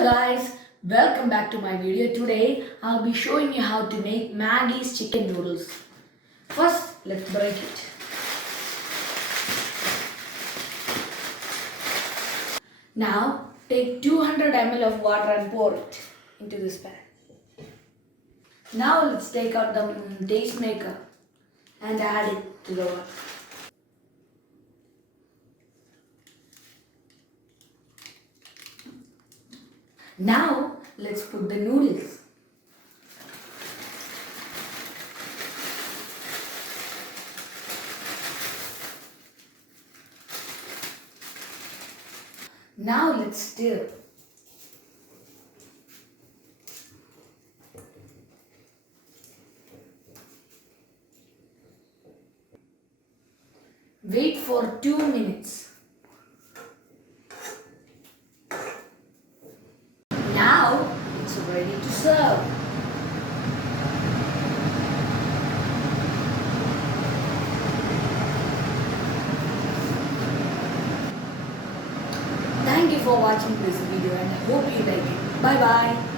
Guys, welcome back to my video. Today I'll be showing you how to make Maggie's chicken noodles. First, let's break it. Now take 200 ml of water and pour it into this pan. Now let's take out the taste maker and add it to the water. Now let's put the noodles. Now let's stir. Wait for 2 minutes. Now it's ready to serve. Thank you for watching this video and I hope you like it. Bye bye.